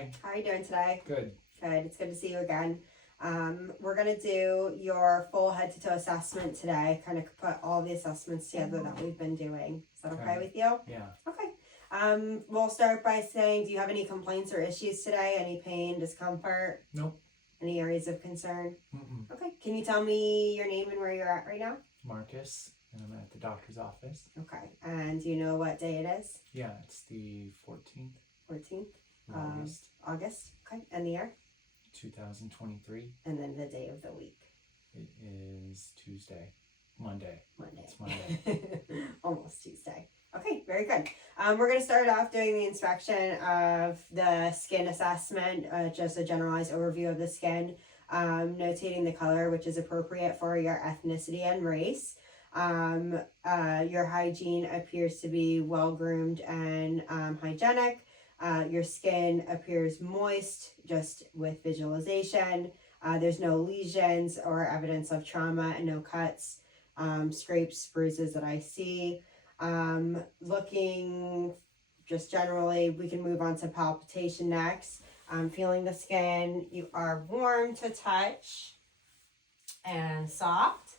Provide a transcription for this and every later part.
Hi. How are you doing today? Good. Good. It's good to see you again. We're going to do your full head-to-toe assessment today, kind of put all the assessments together that we've been doing. Is that okay with you? Yeah. Okay. We'll start by saying, do you have any complaints or issues today? Any pain, discomfort? Nope. Any areas of concern? Mm-mm. Okay. Can you tell me your name and where you're at right now? Marcus, and I'm at the doctor's office. Okay. And do you know what day it is? Yeah, it's the 14th 14th? of August. Okay. And the year? 2023. And then the day of the week? It is Monday. Monday. It's Monday. Almost Tuesday. Okay, very good. We're going to start off doing the inspection of the skin assessment, just a generalized overview of the skin, notating the color, which is appropriate for your ethnicity and race. Your hygiene appears to be well-groomed and hygienic. Your skin appears moist, just with visualization. There's no lesions or evidence of trauma and no cuts, scrapes, bruises that I see. Looking just generally, we can move on to palpitation next. Feeling the skin, you are warm to touch and soft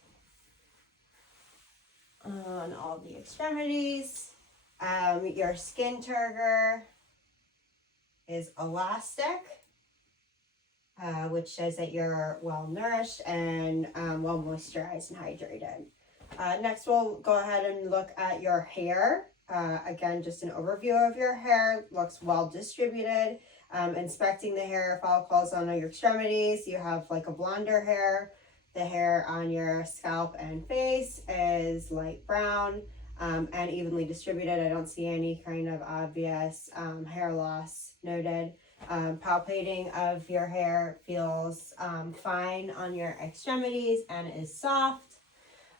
on all the extremities. Your skin turgor is elastic, which shows that you're well nourished and well moisturized and hydrated. Next, we'll go ahead and look at your hair. Again, just an overview of your hair. Looks well distributed. Inspecting the hair follicles on your extremities. You have like a blonder hair. The hair on your scalp and face is light brown and evenly distributed. I don't see any kind of obvious hair loss noted. Palpating of your hair feels fine on your extremities and is soft.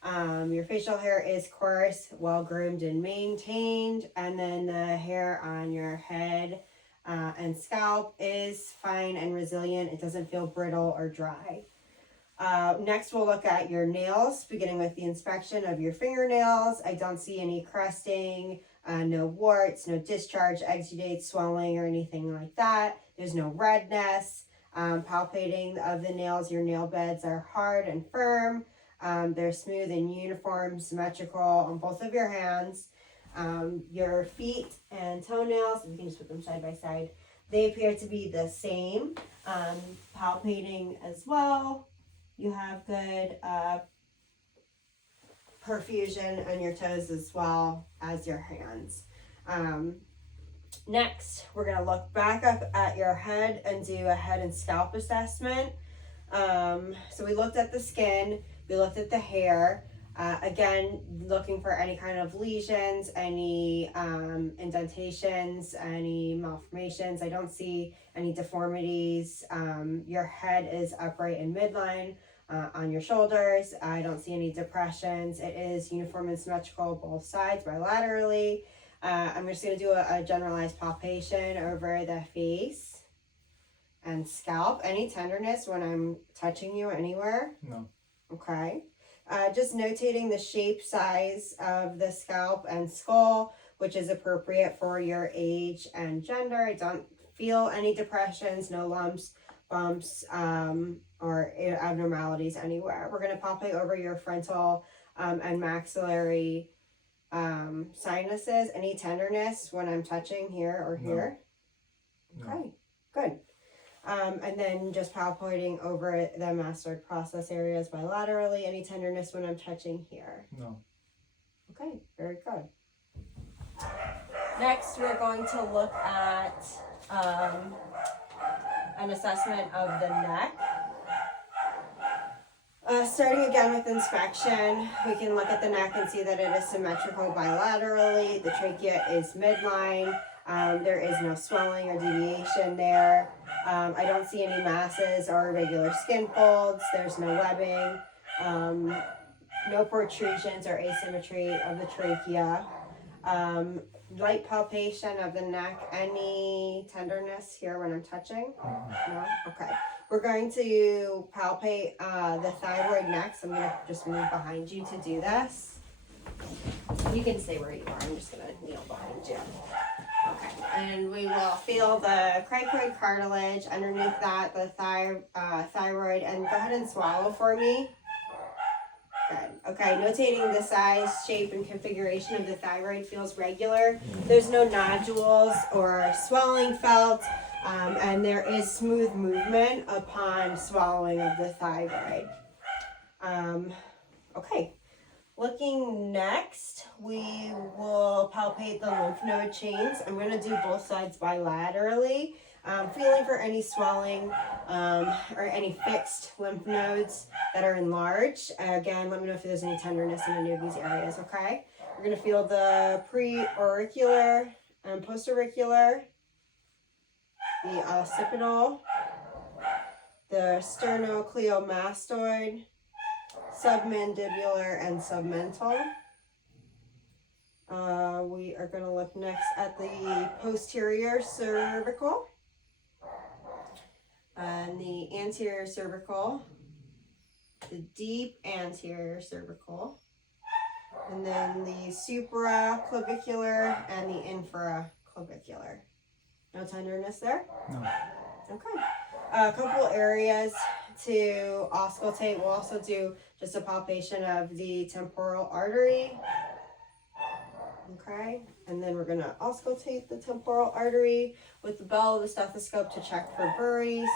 Your facial hair is coarse, well groomed and maintained, and then the hair on your head and scalp is fine and resilient. It doesn't feel brittle or dry. Next, we'll look at your nails, beginning with the inspection of your fingernails. I don't see any crusting, no warts, no discharge, exudate, swelling, or anything like that. There's no redness. Palpating of the nails, your nail beds are hard and firm. They're smooth and uniform, symmetrical on both of your hands. Your feet and toenails, we can just put them side by side, they appear to be the same. Palpating as well. You have good perfusion on your toes as well as your hands. Next, we're going to look back up at your head and do a head and scalp assessment. So we looked at the skin, we looked at the hair. Again, looking for any kind of lesions, any indentations, any malformations. I don't see any deformities. Your head is upright and midline on your shoulders. I don't see any depressions. It is uniform and symmetrical both sides bilaterally. I'm just going to do a generalized palpation over the face and scalp. Any tenderness when I'm touching you anywhere? No. Okay. Just notating the shape, size of the scalp and skull, which is appropriate for your age and gender. I don't feel any depressions, no lumps, bumps, or abnormalities anywhere. We're going to palpate over your frontal and maxillary sinuses. Any tenderness when I'm touching here or here? No. Okay, good. And then just palpating over the mastoid process areas bilaterally. Any tenderness when I'm touching here? No. Okay, very good. Next, we're going to look at an assessment of the neck. Starting again with inspection, we can look at the neck and see that it is symmetrical bilaterally. The trachea is midline. There is no swelling or deviation there. I don't see any masses or irregular skin folds. There's no webbing, no protrusions or asymmetry of the trachea. Light palpation of the neck. Any tenderness here when I'm touching? No? Okay. We're going to palpate the thyroid next. I'm going to just move behind you to do this. You can stay where you are. I'm just going to kneel behind you. Okay. and we will feel the cricoid cartilage underneath that, the thyroid, and go ahead and swallow for me. Good. Okay, notating the size, shape, and configuration of the thyroid feels regular. There's no nodules or swelling felt, and there is smooth movement upon swallowing of the thyroid. Okay. Looking next, we will palpate the lymph node chains. I'm going to do both sides bilaterally, feeling for any swelling or any fixed lymph nodes that are enlarged. Again, let me know if there's any tenderness in any of these areas, okay? We're going to feel the pre-auricular and post-auricular, the occipital, the sternocleidomastoid, submandibular and submental. We are going to look next at the posterior cervical and the anterior cervical, the deep anterior cervical, and then the supraclavicular and the infraclavicular. No tenderness there? No. Okay. A couple areas to auscultate. We'll also do just a palpation of the temporal artery. Okay, and then we're going to auscultate the temporal artery with the bell of the stethoscope to check for buries.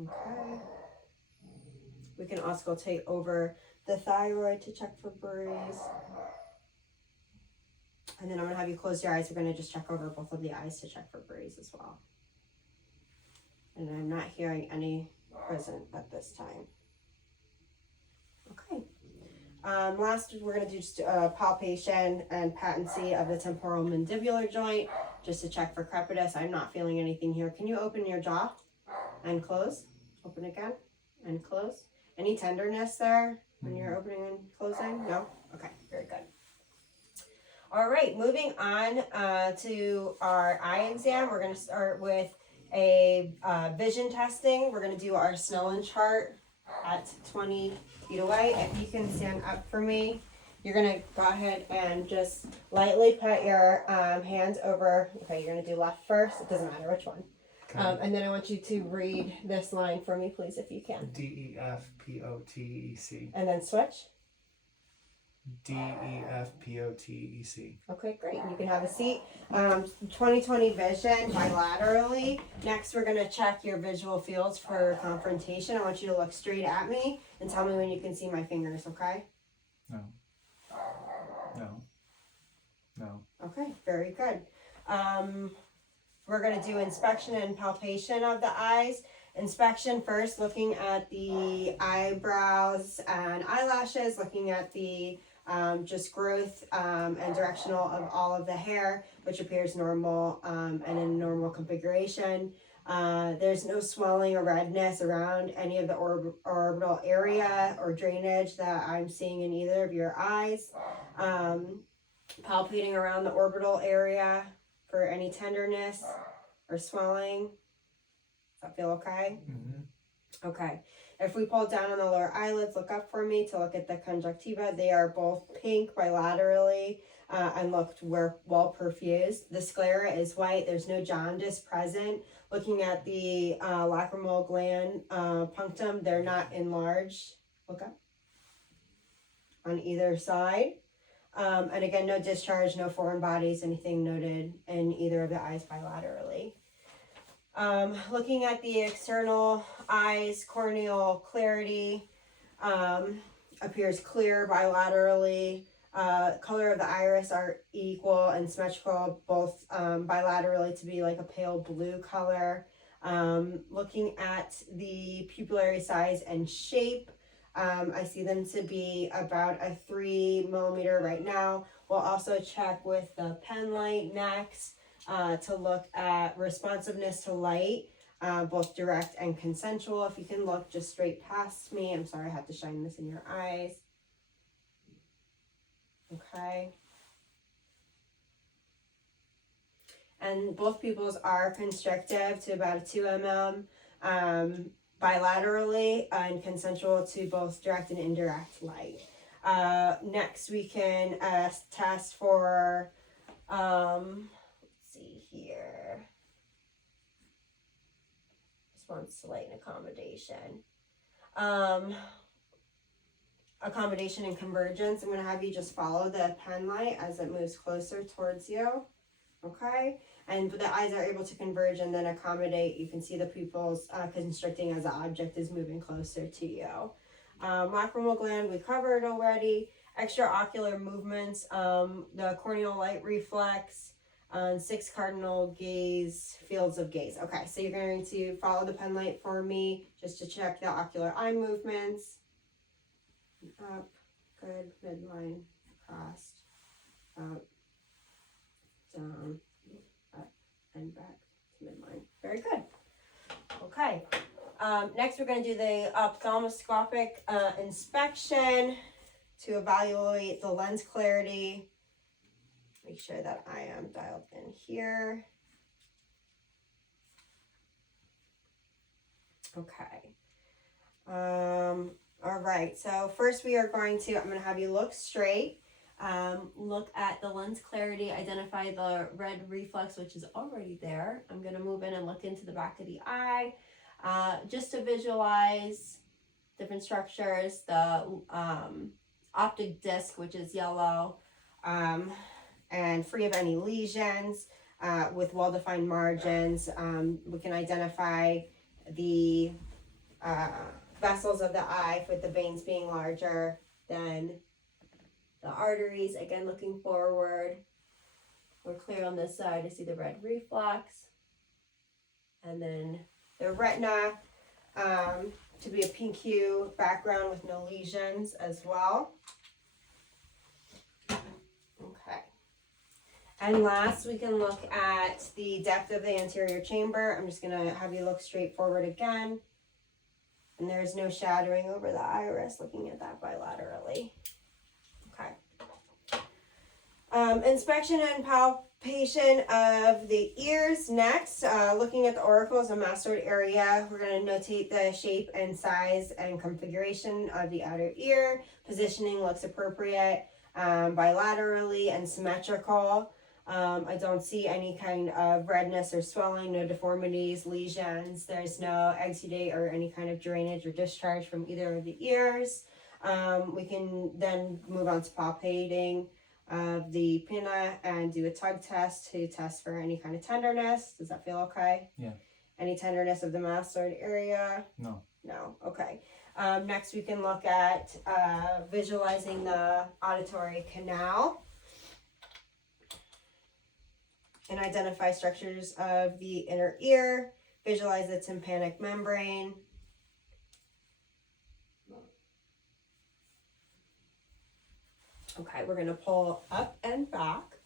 Okay. We can auscultate over the thyroid to check for buries. And then I'm going to have you close your eyes. We're going to just check over both of the eyes to check for buries as well. And I'm not hearing any present at this time. Okay. Last, we're going to do just a palpation and patency of the temporal mandibular joint just to check for crepitus. I'm not feeling anything here. Can you open your jaw and close? Open again and close. Any tenderness there when you're opening and closing? No? Okay, very good. All right, moving on to our eye exam. We're going to start with a vision testing. We're going to do our Snellen chart at 20 feet away. If you can stand up for me, you're going to go ahead and just lightly put your hands over. Okay, you're going to do left first. It doesn't matter which one. Okay. And then I want you to read this line for me, please, if you can. DEFPOTEC. And then switch. DEFPOTEC. Okay, great. You can have a seat. 20/20 vision bilaterally. Next, we're going to check your visual fields for confrontation. I want you to look straight at me and tell me when you can see my fingers, okay? No. No. No. Okay, very good. We're going to do inspection and palpation of the eyes. Inspection first, looking at the eyebrows and eyelashes, looking at the just growth and directional of all of the hair, which appears normal and in normal configuration. There's no swelling or redness around any of the orbital area or drainage that I'm seeing in either of your eyes. Palpating around the orbital area for any tenderness or swelling. Does that feel okay? Mm-hmm. Okay. If we pull down on the lower eyelids, look up for me to look at the conjunctiva. They are both pink bilaterally and looked well perfused. The sclera is white. There's no jaundice present. Looking at the lacrimal gland punctum, they're not enlarged. Look up on either side. And again, no discharge, no foreign bodies, anything noted in either of the eyes bilaterally. Looking at the external eyes, corneal clarity appears clear bilaterally. Color of the iris are equal and symmetrical, both bilaterally to be like a pale blue color. Looking at the pupillary size and shape, I see them to be about a 3 millimeter right now. We'll also check with the pen light next to look at responsiveness to light, both direct and consensual. If you can look just straight past me. I'm sorry I had to shine this in your eyes. Okay. And both pupils are constrictive to about a 2 mm. Bilaterally and consensual to both direct and indirect light. Next we can test for, let's see here. Just one slight accommodation. Accommodation and convergence. I'm going to have you just follow the pen light as it moves closer towards you. Okay? And the eyes are able to converge and then accommodate. You can see the pupils constricting as the object is moving closer to you. Lacrimal gland, we covered already. Extraocular movements, the corneal light reflex, 6 cardinal gaze, fields of gaze. Okay, so you're going to follow the pen light for me just to check the ocular eye movements. Up, good, midline, crossed, up, down, up, and back to midline. Very good. Okay. Next, we're going to do the ophthalmoscopic inspection to evaluate the lens clarity. Make sure that I am dialed in here. Okay. All right. So first we are I'm going to have you look straight. Look at the lens clarity, identify the red reflex, which is already there. I'm going to move in and look into the back of the eye. Just to visualize different structures, the optic disc, which is yellow, and free of any lesions, with well-defined margins. We can identify the vessels of the eye with the veins being larger than the arteries. Again, looking forward. We're clear on this side to see the red reflex. And then the retina to be a pink hue background with no lesions as well. Okay. And last, we can look at the depth of the anterior chamber. I'm just going to have you look straight forward again. And there's no shadowing over the iris, looking at that bilaterally. Okay. Inspection and palpation of the ears next. Looking at the auricles and mastoid area, we're going to notate the shape and size and configuration of the outer ear. Positioning looks appropriate, bilaterally and symmetrical. I don't see any kind of redness or swelling, no deformities, lesions. There's no exudate or any kind of drainage or discharge from either of the ears. We can then move on to palpating of the pinna and do a tug test to test for any kind of tenderness. Does that feel okay? Yeah. Any tenderness of the mastoid area? No. No. Okay. Next, we can look at visualizing the auditory canal and identify structures of the inner ear. Visualize the tympanic membrane. Okay, we're going to pull up and back.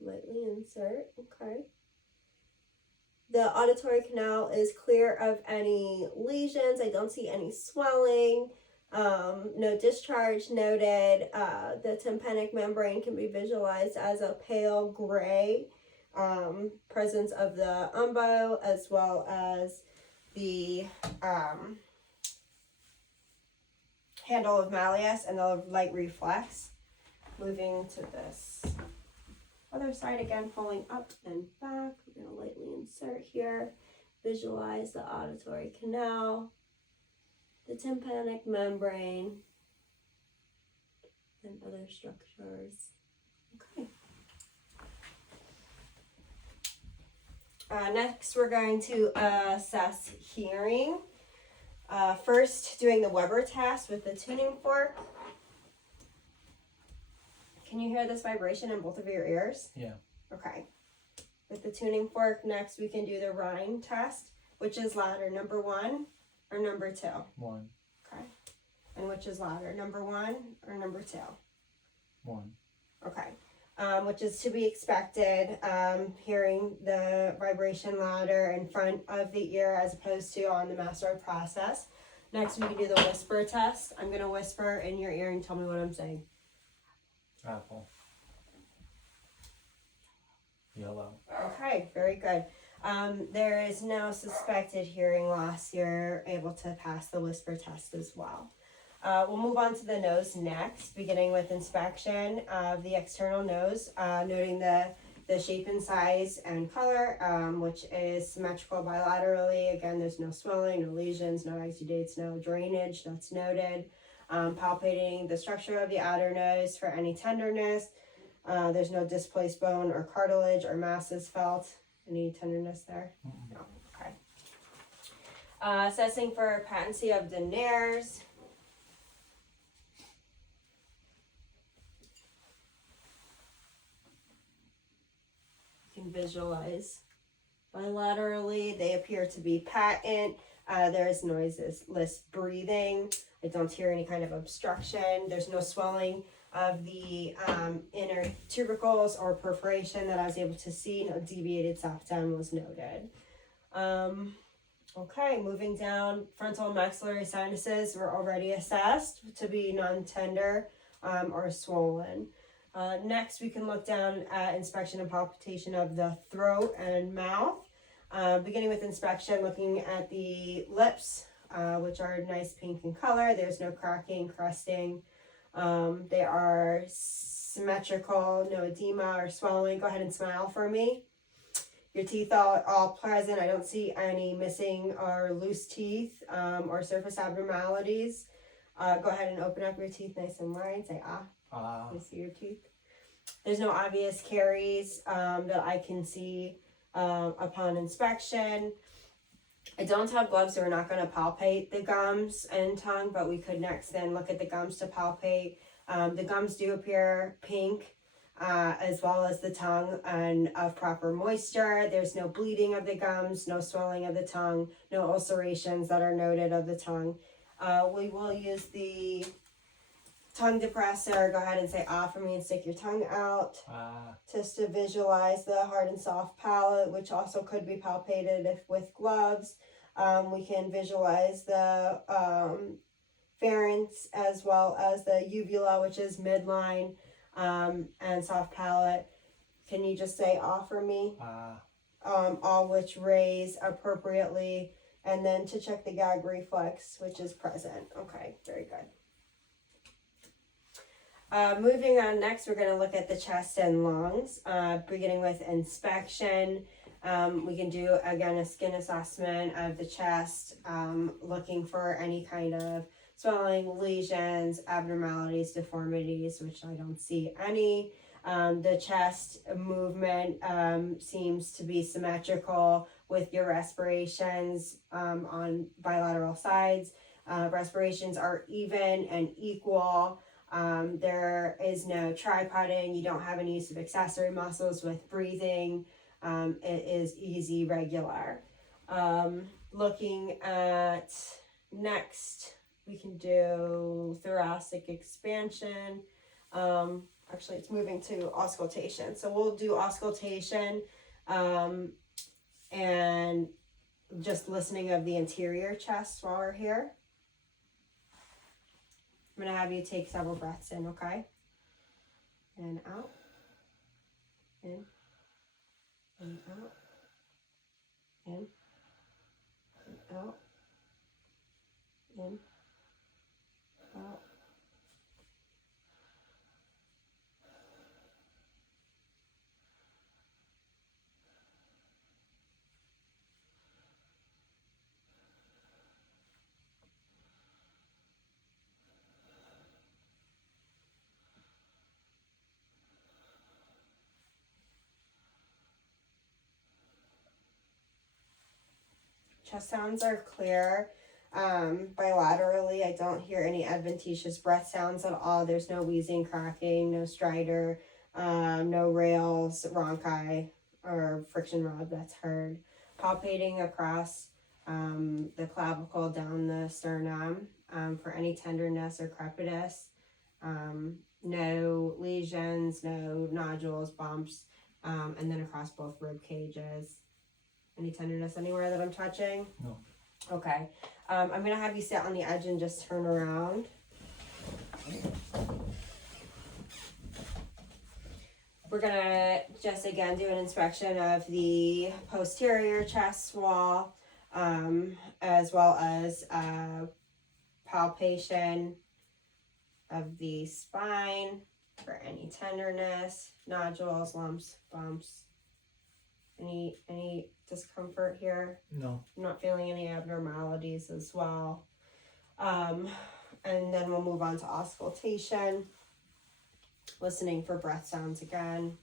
Lightly insert. Okay. The auditory canal is clear of any lesions. I don't see any swelling. No discharge noted. The tympanic membrane can be visualized as a pale gray. Presence of the umbo as well as the handle of malleus and the light reflex. Moving to this other side again, pulling up and back. We're going to lightly insert here. Visualize the auditory canal, the tympanic membrane, and other structures. Okay. Next, we're going to assess hearing. First, doing the Weber test with the tuning fork. Can you hear this vibration in both of your ears? Yeah. Okay. With the tuning fork, next we can do the Rhine test, which is louder, number 1 or number 2? 1. Okay. And which is louder, number 1 or number 2? 1. Okay. Which is to be expected, hearing the vibration louder in front of the ear as opposed to on the mastoid process. Next, we can do the whisper test. I'm going to whisper in your ear and tell me what I'm saying. Apple. Yellow. Okay, very good. There is no suspected hearing loss. You're able to pass the whisper test as well. We'll move on to the nose next, beginning with inspection of the external nose, noting the shape and size and color, which is symmetrical bilaterally. Again, there's no swelling, no lesions, no exudates, no drainage that's noted. Palpating the structure of the outer nose for any tenderness. There's no displaced bone or cartilage or masses felt. Any tenderness there? No. Okay. Assessing for patency of the nares. You can visualize bilaterally. They appear to be patent. There is noiseless breathing. I don't hear any kind of obstruction. There's no swelling of the inner tubercles or perforation that I was able to see. No deviated septum was noted. Okay, moving down, frontal maxillary sinuses were already assessed to be non-tender or swollen. Next, we can look down at inspection and palpation of the throat and mouth. Beginning with inspection, looking at the lips, which are nice pink in color. There's no cracking, crusting. They are symmetrical, no edema or swelling. Go ahead and smile for me. Your teeth are all present. I don't see any missing or loose teeth or surface abnormalities. Go ahead and open up your teeth nice and wide. Say ah. You see your teeth. There's no obvious caries that I can see upon inspection. I don't have gloves, so we're not going to palpate the gums and tongue, but we could next then look at the gums to palpate. The gums do appear pink, as well as the tongue, and of proper moisture. There's no bleeding of the gums, no swelling of the tongue, no ulcerations that are noted of the tongue. We will use the tongue depressor. Go ahead and say ah for me and stick your tongue out. Just to visualize the hard and soft palate, which also could be palpated if with gloves. We can visualize the pharynx as well as the uvula, which is midline, and soft palate. Can you just say ah for me? All which raise appropriately, and then to check the gag reflex, which is present. Okay, very good. Moving on, next we're going to look at the chest and lungs, beginning with inspection. We can do, again, a skin assessment of the chest, looking for any kind of swelling, lesions, abnormalities, deformities, which I don't see any. The chest movement seems to be symmetrical with your respirations on bilateral sides. Respirations are even and equal. There is no tripoding. You don't have any use of accessory muscles with breathing. It is easy, regular. Looking at next, we can do thoracic expansion. Actually, it's moving to auscultation. So we'll do auscultation and just listening of the interior chest while we're here. I'm going to have you take several breaths in, okay? In, out. In. In, out. In. In, out. In. Out. Chest sounds are clear. Bilaterally, I don't hear any adventitious breath sounds at all. There's no wheezing, cracking, no stridor, no rales, rhonchi, or friction rod that's heard. Palpating across the clavicle down the sternum for any tenderness or crepitus. No lesions, no nodules, bumps, and then across both rib cages. Any tenderness anywhere that I'm touching? No. Okay. I'm going to have you sit on the edge and just turn around. We're going to just again do an inspection of the posterior chest wall, as well as palpation of the spine for any tenderness, nodules, lumps, bumps. Any discomfort here? No. I'm not feeling any abnormalities as well. And then we'll move on to auscultation. Listening for breath sounds again.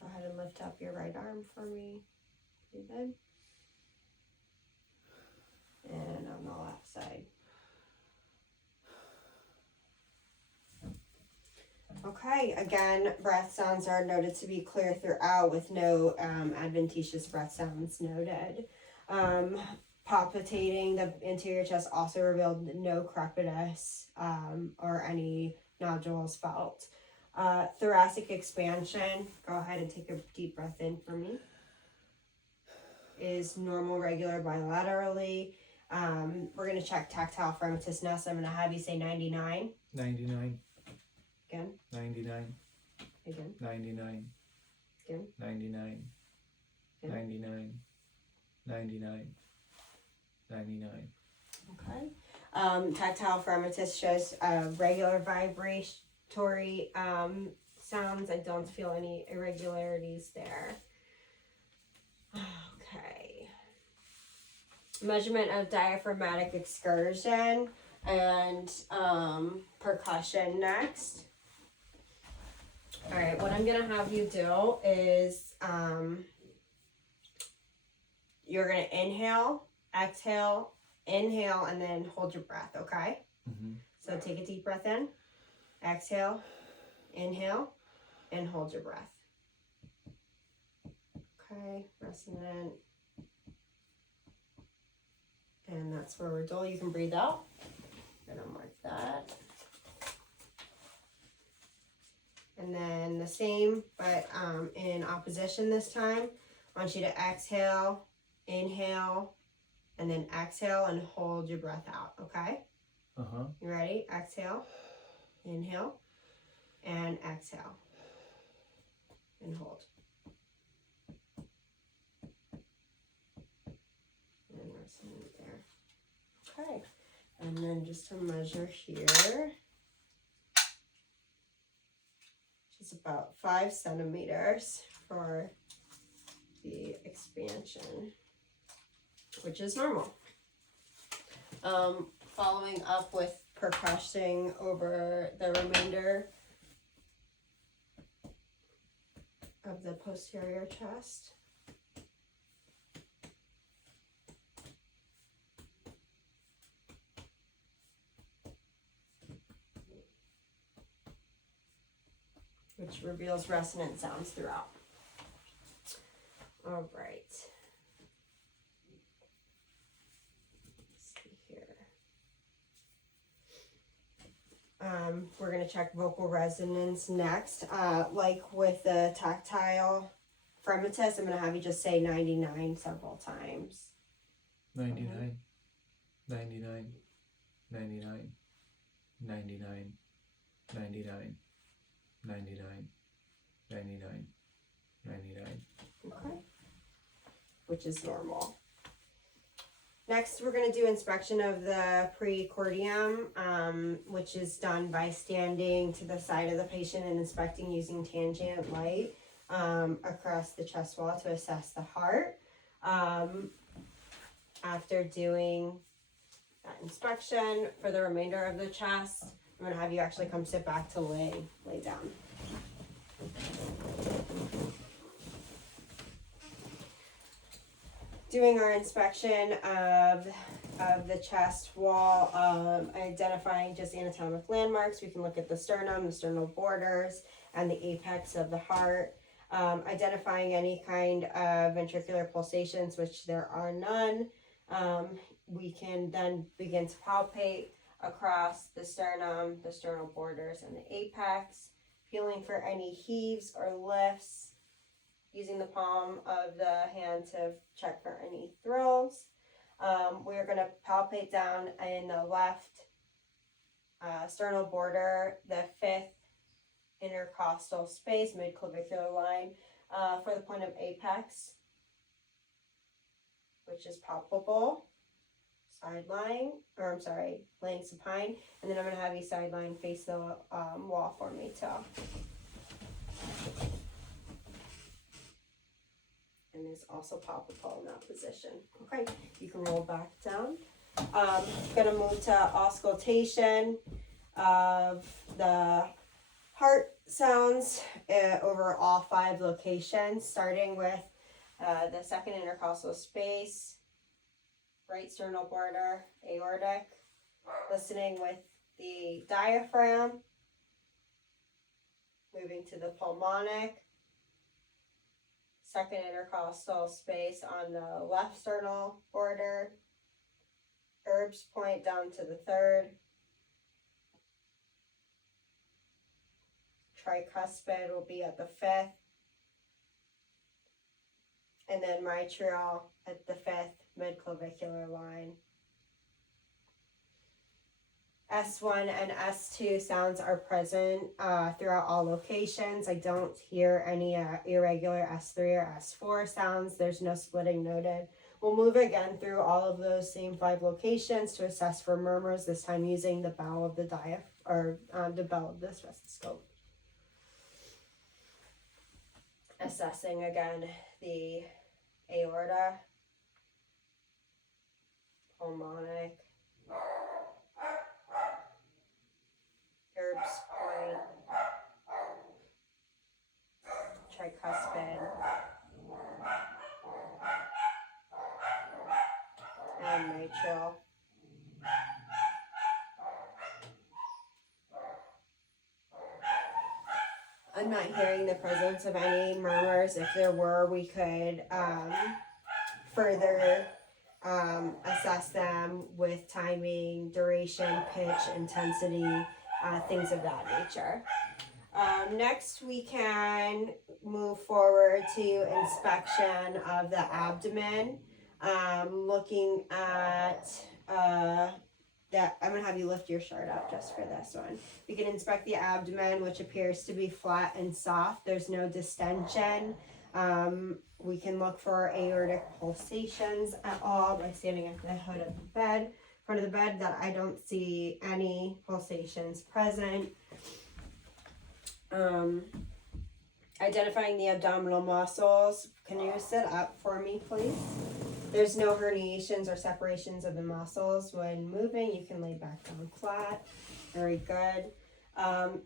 Go ahead and lift up your right arm for me. Breathe in. And on the left side. Okay, again, breath sounds are noted to be clear throughout with no adventitious breath sounds noted. Palpitating the anterior chest also revealed no crepitus or any nodules felt. Thoracic expansion, go ahead and take a deep breath in for me, is normal, regular, bilaterally. We're going to check tactile fremitus now, so I'm going to have you say 99. 99. Again. 99. Again. 99. Again. 99. Again. 99. 99. 99. Okay. Tactile fremitus shows regular vibratory sounds. I don't feel any irregularities there. Okay. Measurement of diaphragmatic excursion and percussion next. All right, what I'm gonna have you do is you're gonna inhale, exhale, inhale, and then hold your breath, okay? Mm-hmm. So take a deep breath in, exhale, inhale, and hold your breath. Okay, resonant. And that's where we're dull. You can breathe out. I'm gonna mark that. And then the same, but in opposition this time. I want you to exhale, inhale, and then exhale and hold your breath out, okay? Uh-huh. You ready? Exhale, inhale, and exhale. And hold. And resonate there. Okay. And then just to measure here, which is about 5 centimeters for the expansion, which is normal. Following up with percussing over the remainder of the posterior chest. Which reveals resonant sounds throughout. All right. Let's see here. We're going to check vocal resonance next. Like with the tactile fremitus, I'm going to have you just say 99 several times. 99. 99. 99. 99. 99. 99. 99. 99. Okay. Which is normal. Next, we're going to do inspection of the precordium, which is done by standing to the side of the patient and inspecting using tangent light across the chest wall to assess the heart. After doing that inspection for the remainder of the chest, I'm going to have you actually come sit back to lay down. Doing our inspection of the chest wall, identifying just anatomic landmarks. We can look at the sternum, the sternal borders, and the apex of the heart. Identifying any kind of ventricular pulsations, which there are none. we can then begin to palpate across the sternum, the sternal borders, and the apex, feeling for any heaves or lifts, using the palm of the hand to check for any thrills. We're going to palpate down in the left sternal border, the fifth intercostal space, midclavicular line, for the point of apex, which is palpable. Side lying, or I'm sorry, laying supine, and then I'm going to have you side lying face the wall for me too. And is also palpable in that position. Okay, you can roll back down. Going to move to auscultation of the heart sounds over all 5 locations, starting with the second intercostal space, right sternal border, aortic, listening with the diaphragm, moving to the pulmonic, second intercostal space on the left sternal border, Erb's point down to the third, tricuspid will be at the 5th, and then mitral at the 5th midclavicular line. S1 and S2 sounds are present throughout all locations. I don't hear any irregular S3 or S4 sounds. There's no splitting noted. We'll move again through all of those same 5 locations to assess for murmurs, this time using the bell of the the bell of the stethoscope. Assessing again the aorta, pulmonic, Erb's point, tricuspid, and mitral. I'm not hearing the presence of any murmurs. If there were, we could further assess them with timing, duration, pitch, intensity, things of that nature. Next, we can move forward to inspection of the abdomen, looking at that. I'm going to have you lift your shirt up just for this one. We can inspect the abdomen, which appears to be flat and soft. There's no distension. We can look for aortic pulsations at all by standing at the hood of the bed, front of the bed, that I don't see any pulsations present. Identifying the abdominal muscles. Can you sit up for me, please? There's no herniations or separations of the muscles. When moving, you can lay back down flat. Very good.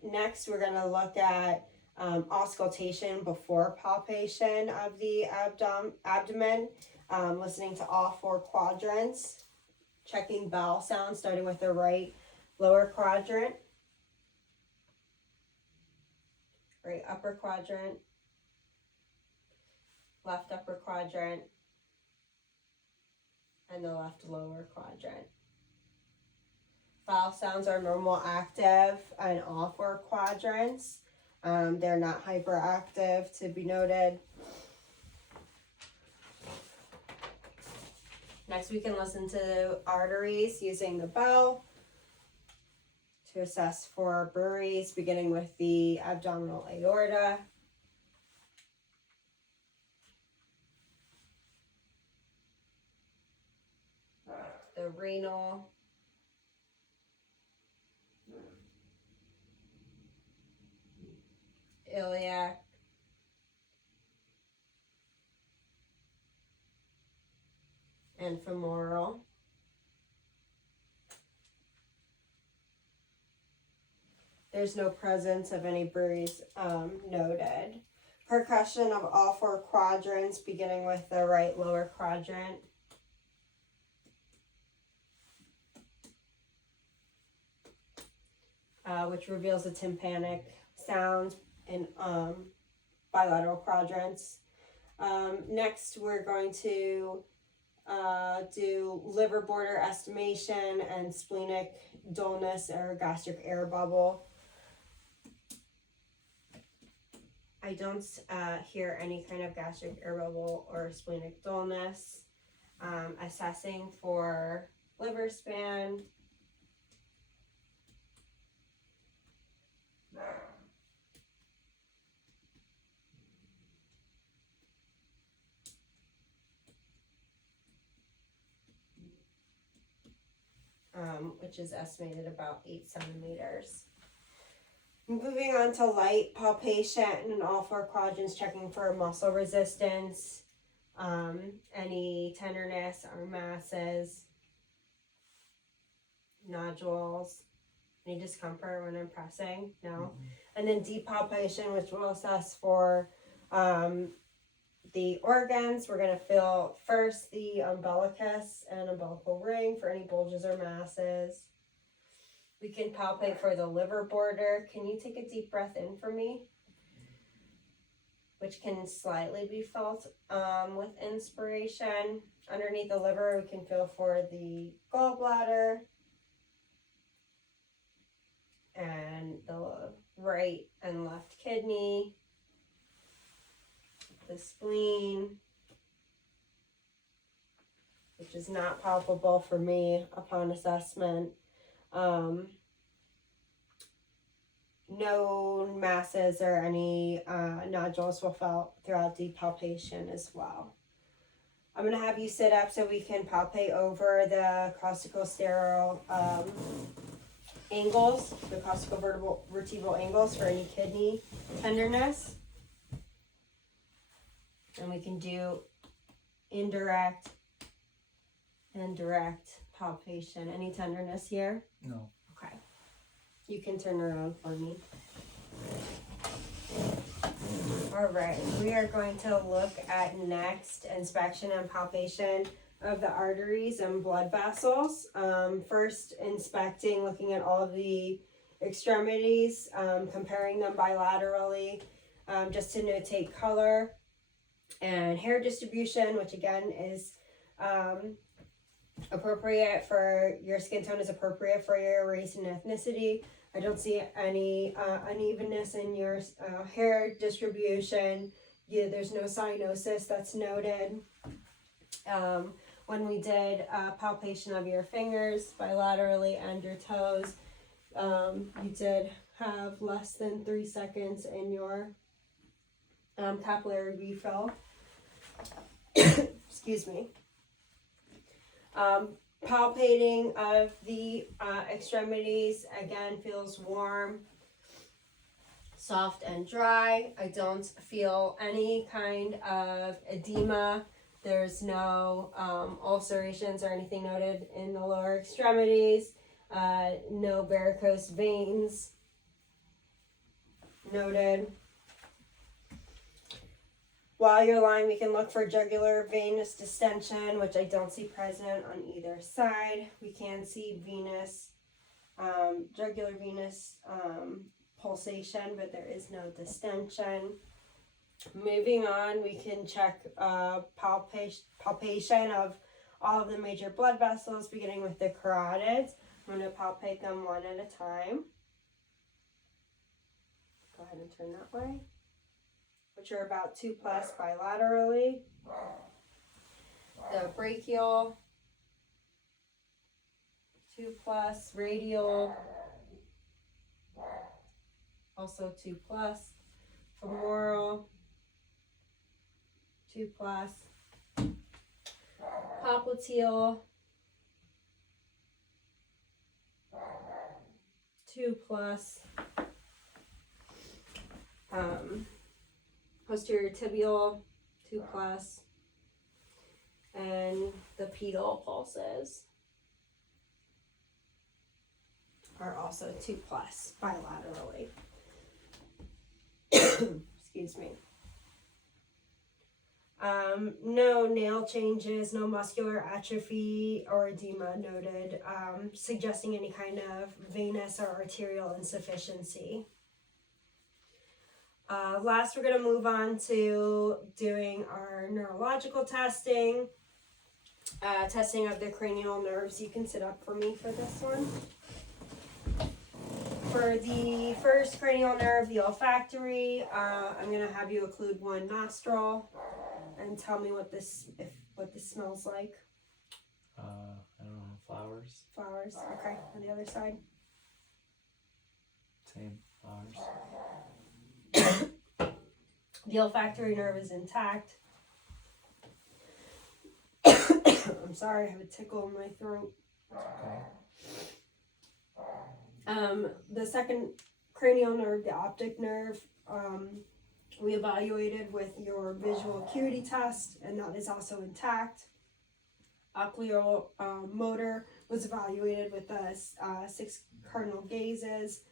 Next, we're going to look at auscultation before palpation of the abdomen, listening to all 4 quadrants, checking bowel sounds, starting with the right lower quadrant, right upper quadrant, left upper quadrant, and the left lower quadrant. Bowel sounds are normal active in all 4 quadrants. They're not hyperactive, to be noted. Next, we can listen to the arteries using the bell to assess for buries, beginning with the abdominal aorta, the renal, iliac, and femoral. There's no presence of any buries noted. Percussion of all 4 quadrants, beginning with the right lower quadrant. Which reveals a tympanic sound in bilateral quadrants. Next, we're going to do liver border estimation and splenic dullness or gastric air bubble. I don't hear any kind of gastric air bubble or splenic dullness. Assessing for liver span. Which is estimated about 8 centimeters. Moving on to light palpation in all 4 quadrants, checking for muscle resistance, any tenderness or masses, nodules, any discomfort when I'm pressing, no. And then deep palpation, which will assess for the organs. We're going to feel first the umbilicus and umbilical ring for any bulges or masses. We can palpate for the liver border. Can you take a deep breath in for me? Which can slightly be felt with inspiration. Underneath the liver, we can feel for the gallbladder and the right and left kidney, the spleen, which is not palpable for me upon assessment. No masses or any nodules will felt throughout deep palpation as well. I'm going to have you sit up so we can palpate over the costocosteral angles, the costocovertebral angles for any kidney tenderness. And we can do indirect and direct palpation. Any tenderness here? No. Okay. You can turn around for me. All right. We are going to look at next inspection and palpation of the arteries and blood vessels. First, inspecting, looking at all of the extremities, comparing them bilaterally, just to notate color and hair distribution, which again is appropriate for your skin tone, is appropriate for your race and ethnicity. I don't see any unevenness in your hair distribution. There's no cyanosis that's noted. When we did palpation of your fingers bilaterally and your toes, you did have less than 3 seconds in your capillary refill. Excuse me. Palpating of the extremities, again, feels warm, soft, and dry. I don't feel any kind of edema. There's no ulcerations or anything noted in the lower extremities. No varicose veins noted. While you're lying, we can look for jugular venous distension, which I don't see present on either side. We can see venous, jugular venous pulsation, but there is no distension. Moving on, we can check palpation of all of the major blood vessels, beginning with the carotids. I'm going to palpate them one at a time. Go ahead and turn that way. Which are about 2+ bilaterally. The brachial, 2+, radial, also 2+, femoral, 2+, popliteal, 2+, posterior tibial, 2+, and the pedal pulses are also 2+ bilaterally. Excuse me. No nail changes, no muscular atrophy or edema noted, suggesting any kind of venous or arterial insufficiency. Last, we're going to move on to doing our neurological testing. testing of the cranial nerves. You can sit up for me for this one. For the first cranial nerve, the olfactory, I'm gonna have you occlude one nostril and tell me what this smells like. I don't know, flowers. Flowers. Okay. On the other side. Same, flowers. The olfactory nerve is intact. I'm sorry, I have a tickle in my throat. Okay. The second cranial nerve, the optic nerve, we evaluated with your visual acuity test, and that is also intact. Ocular motor was evaluated with the 6 cardinal gazes,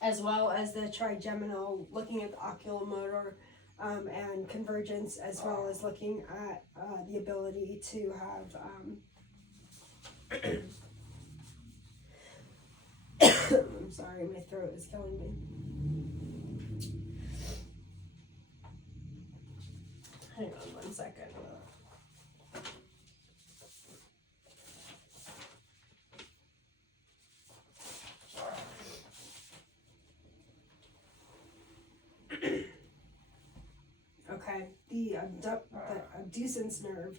as well as the trigeminal, looking at the oculomotor and convergence, as well as looking at the ability to have I'm sorry, my throat is killing me. Hang on one second. Okay, the abducens nerve